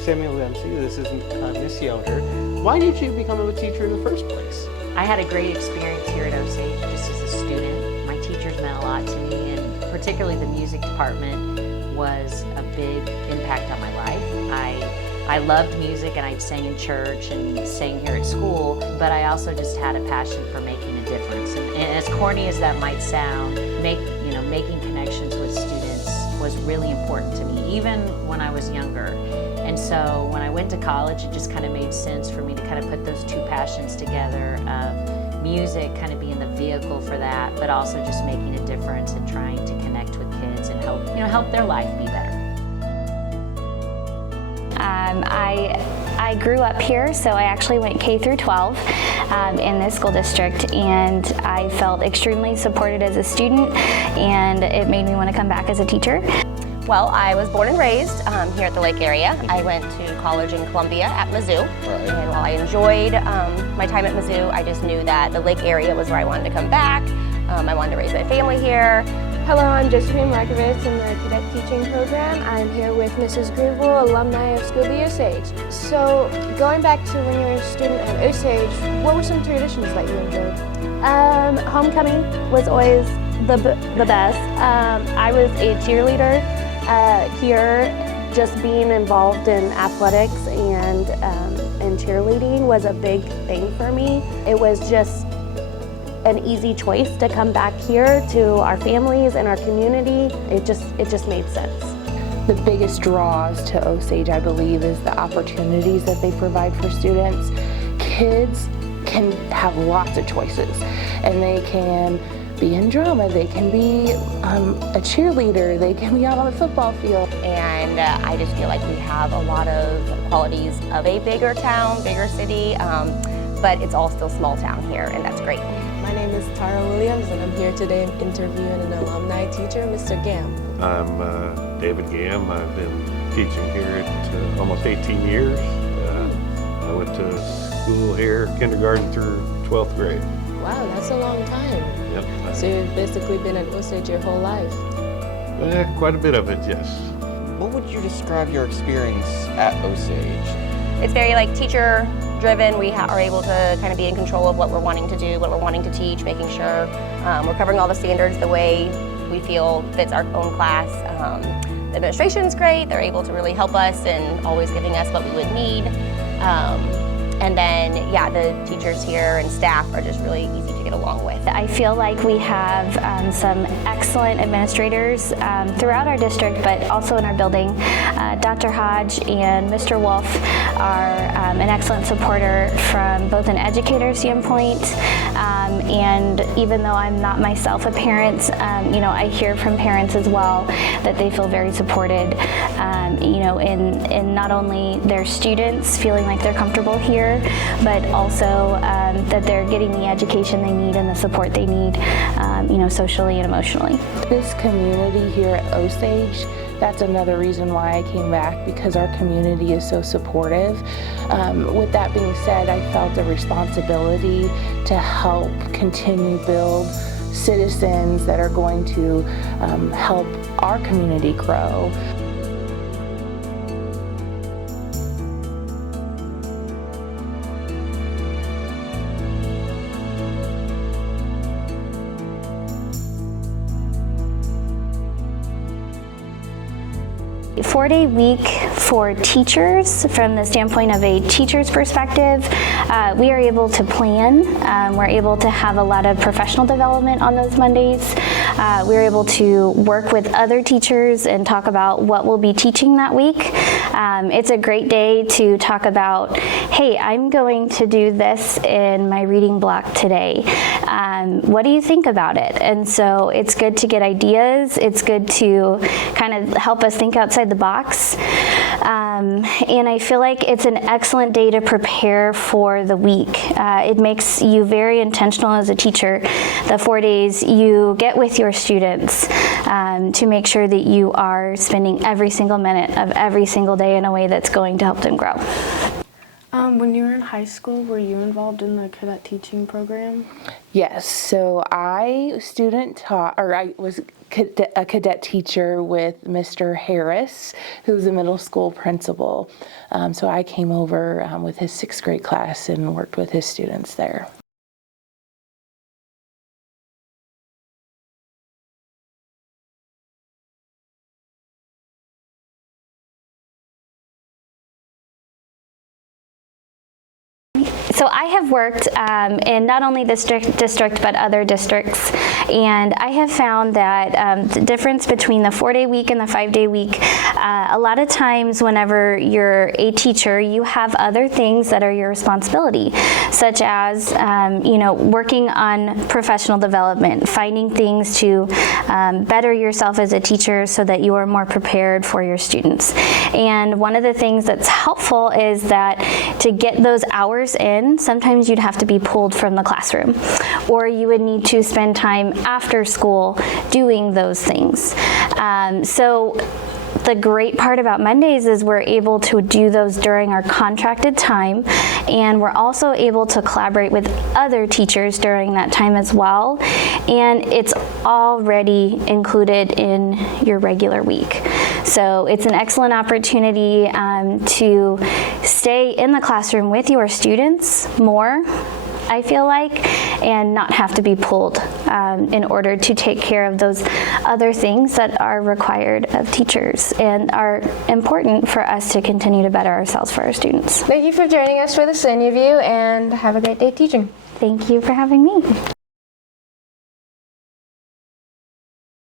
Samuel Dempsey. This is Miss Yoder. Why did you become a teacher in the first place? I had a great experience here at Osage just as a student. My teachers meant a lot to me, and particularly the music department was a big impact on my life. I loved music, and I sang in church and sang here at school, but I also just had a passion for making a difference. And as corny as that might sound, making connections with students was really important to me, even when I was younger. And so when I went to college, it just kind of made sense for me to kind of put those two passions together of music kind of being the vehicle for that, but also just making a difference and trying to connect with kids and help their life be better. I grew up here, so I actually went K through 12 in this school district, and I felt extremely supported as a student, and it made me want to come back as a teacher. Well, I was born and raised here at the Lake area. I went to college in Columbia at Mizzou, and while I enjoyed my time at Mizzou, I just knew that the Lake area was where I wanted to come back. I wanted to raise my family here. Hello, I'm Josephine Markovitz in the Cadet Teaching program. I'm here with Mrs. Greenville, alumni of School B Osage. So, going back to when you were a student at Osage, what were some traditions that you enjoyed? Homecoming was always the best. I was a cheerleader here. Just being involved in athletics and cheerleading was a big thing for me. It was just an easy choice to come back here to our families and our community. It just made sense. The biggest draws to Osage, I believe, is the opportunities that they provide for students. Kids can have lots of choices, and they can be in drama, they can be a cheerleader, they can be out on the football field. And I just feel like we have a lot of qualities of a bigger town, bigger city, but it's all still small town here, and that's great. My name is Tara Williams, and I'm here today interviewing an alumni teacher, Mr. Gam. I'm David Gam. I've been teaching here at almost 18 years. I went to school here, kindergarten through 12th grade. Wow, that's a long time. Yep. So you've basically been at Osage your whole life? Quite a bit of it, yes. What would you describe your experience at Osage? It's very teacher driven. We are able to kind of be in control of what we're wanting to do, what we're wanting to teach, making sure we're covering all the standards the way we feel fits our own class. The administration's great. They're able to really help us and always giving us what we would need. And then, the teachers here and staff are just really easy to get along with. I feel like we have some excellent administrators throughout our district, but also in our building. Dr. Hodge and Mr. Wolf are an excellent supporter from both an educator standpoint, and even though I'm not myself a parent, I hear from parents as well that they feel very supported, in not only their students feeling like they're comfortable here, but also that they're getting the education they need and the support they need, socially and emotionally. This community here at Osage, that's another reason why I came back, because our community is so supportive. With that being said, I felt a responsibility to help continue build citizens that are going to help our community grow. Four-day week for teachers, from the standpoint of a teacher's perspective, we are able to plan. We're able to have a lot of professional development on those Mondays. We're able to work with other teachers and talk about what we'll be teaching that week. It's a great day to talk about, hey, I'm going to do this in my reading block today. What do you think about it? And so it's good to get ideas. It's good to kind of help us think outside the box. And I feel like it's an excellent day to prepare for the week. It makes you very intentional as a teacher. The 4 days you get with your students to make sure that you are spending every single minute of every single day in a way that's going to help them grow. When you were in high school, were you involved in the cadet teaching program? Yes, so I was a cadet teacher with Mr. Harris, who's a middle school principal. So I came over with his 6th grade class and worked with his students there. So I have worked in not only this district but other districts, and I have found that the difference between the 4-day week and the 5-day week, a lot of times whenever you're a teacher, you have other things that are your responsibility, such as working on professional development, finding things to better yourself as a teacher so that you are more prepared for your students. And one of the things that's helpful is that to get those hours in, sometimes you'd have to be pulled from the classroom, or you would need to spend time after school doing those things. So the great part about Mondays is we're able to do those during our contracted time, and we're also able to collaborate with other teachers during that time as well, and it's already included in your regular week. So it's an excellent opportunity to stay in the classroom with your students more, I feel like, and not have to be pulled in order to take care of those other things that are required of teachers and are important for us to continue to better ourselves for our students. Thank you for joining us for this interview, and have a great day teaching. Thank you for having me.